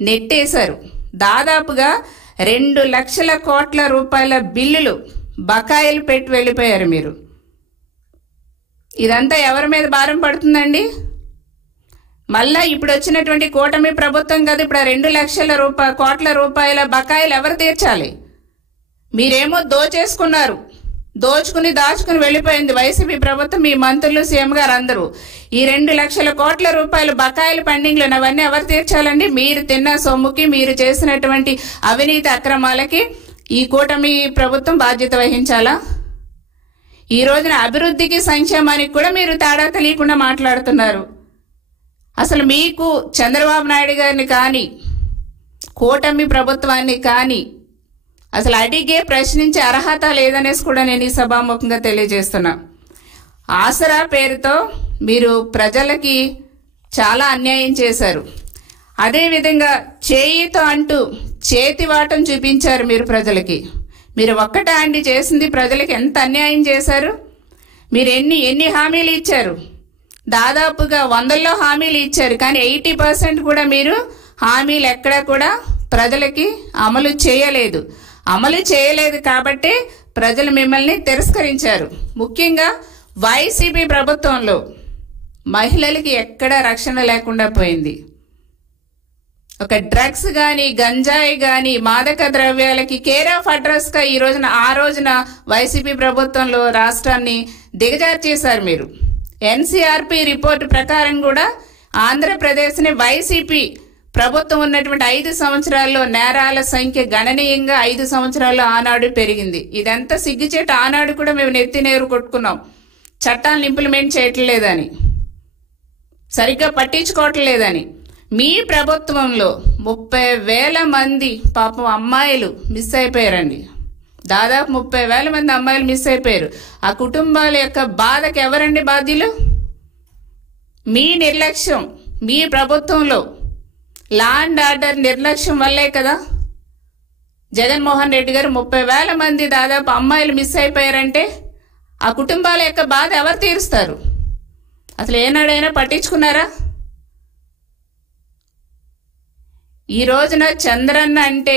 నెట్టేశారు. దాదాపుగా 2 లక్షల కోట్ల రూపాయల బిల్లులు బకాయిలు పెట్టి వెళ్ళిపోయారు మీరు. ఇదంతా ఎవరి మీద భారం పడుతుందండి? మళ్ళా ఇప్పుడు వచ్చినటువంటి కూటమి ప్రభుత్వం కదా ఇప్పుడు 2 లక్షల కోట్ల రూపాయల బకాయిలు ఎవరు తీర్చాలి? మీరేమో దోచేసుకున్నారు, దాచుకుని వెళ్ళిపోయింది వైసీపీ ప్రభుత్వం, మీ మంత్రులు, సీఎం గారు అందరూ. ఈ 2 లక్షల కోట్ల రూపాయలు బకాయిలు పెండింగ్లు అవన్నీ ఎవరు తీర్చాలండి? మీరు తిన్న సొమ్ముకి, మీరు చేసినటువంటి అవినీతి అక్రమాలకి ఈ కూటమి ప్రభుత్వం బాధ్యత వహించాలా? ఈ రోజున అభివృద్ధికి, సంక్షేమానికి కూడా మీరు తేడా తెలియకుండా మాట్లాడుతున్నారు. అసలు మీకు చంద్రబాబు నాయుడు గారిని కానీ, కూటమి ప్రభుత్వాన్ని కానీ అసలు అడిగే ప్రశ్నించే అర్హత లేదనేసి కూడా నేను ఈ సభాముఖంగా తెలియజేస్తున్నా. ఆసరా పేరుతో మీరు ప్రజలకి చాలా అన్యాయం చేశారు. అదేవిధంగా చేయితో అంటూ చేతివాటం చూపించారు మీరు ప్రజలకి. మీరు ఒక్కటే అండి చేసింది, ప్రజలకి ఎంత అన్యాయం చేశారు. మీరు ఎన్ని హామీలు ఇచ్చారు? దాదాపుగా 100లో హామీలు ఇచ్చారు, కానీ 80% కూడా మీరు హామీలు ఎక్కడా కూడా ప్రజలకి అమలు చేయలేదు కాబట్టి ప్రజలు మిమ్మల్ని తిరస్కరించారు. ముఖ్యంగా వైసీపీ ప్రభుత్వంలో మహిళలకి ఎక్కడా రక్షణ లేకుండా పోయింది. ఒక డ్రగ్స్ గాని, గంజాయి గాని, మాదక ద్రవ్యాలకి కేర్ ఆఫ్ అడ్రస్ గా ఆ రోజున వైసీపీ ప్రభుత్వంలో రాష్ట్రాన్ని దిగజారు చేశారు మీరు. ఎన్సీఆర్పీ రిపోర్టు ప్రకారం కూడా ఆంధ్రప్రదేశ్ ని వైసీపీ ప్రభుత్వం ఉన్నటువంటి 5 సంవత్సరాల్లో నేరాల సంఖ్య గణనీయంగా 5 సంవత్సరాల్లో ఆనాడు పెరిగింది. ఇదంతా సిగ్గుచేట. ఆనాడు కూడా మేము నెత్తినేరు కొట్టుకున్నాం, చట్టాలను ఇంప్లిమెంట్ చేయట్లేదని, సరిగ్గా పట్టించుకోవట్లేదని. మీ ప్రభుత్వంలో 30,000 మంది పాపం అమ్మాయిలు మిస్ అయిపోయారండి. దాదాపు 30,000 మంది అమ్మాయిలు మిస్ అయిపోయారు. ఆ కుటుంబాల యొక్క బాధకు ఎవరండి బాధ్యులు? మీ నిర్లక్ష్యం, మీ ప్రభుత్వంలో లా అండ్ ఆర్డర్ నిర్లక్ష్యం వల్లే కదా జగన్మోహన్ రెడ్డి గారు 30,000 మంది దాదాపు అమ్మాయిలు మిస్ అయిపోయారంటే ఆ కుటుంబాల యొక్క బాధ ఎవరు తీరుస్తారు? అసలు ఏనాడైనా పట్టించుకున్నారా? ఈ రోజున చంద్రన్న అంటే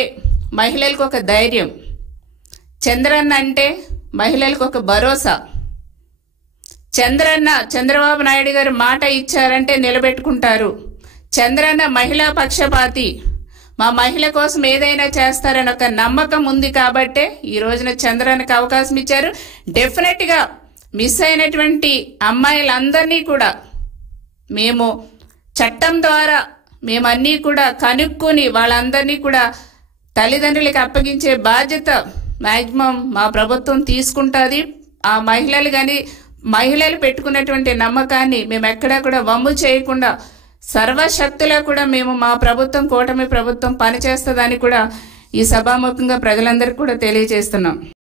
మహిళలకు ఒక ధైర్యం, చంద్రన్న అంటే మహిళలకు ఒక భరోసా. చంద్రబాబు నాయుడు గారు మాట ఇచ్చారంటే నిలబెట్టుకుంటారు. చంద్రన్న మహిళా పక్షపాతి, మా మహిళ కోసం ఏదైనా చేస్తారని ఒక నమ్మకం ఉంది కాబట్టే ఈ రోజున చంద్రన్నకు అవకాశం ఇచ్చారు. డెఫినెట్ గా మిస్ అయినటువంటి అమ్మాయిలందరినీ కూడా మేము చట్టం ద్వారా మేమన్నీ కూడా కనుక్కొని వాళ్ళందరినీ కూడా తల్లిదండ్రులకి అప్పగించే బాధ్యత మాక్సిమం మా ప్రభుత్వం తీసుకుంటుంది. ఆ మహిళలు పెట్టుకున్నటువంటి నమ్మకాన్ని మేము ఎక్కడా కూడా వమ్ము చేయకుండా సర్వశక్తులా కూడా మేము మా ప్రభుత్వం, కూటమి ప్రభుత్వం పనిచేస్తుందని కూడా ఈ సభాముఖంగా ప్రజలందరికీ కూడా తెలియజేస్తున్నాం.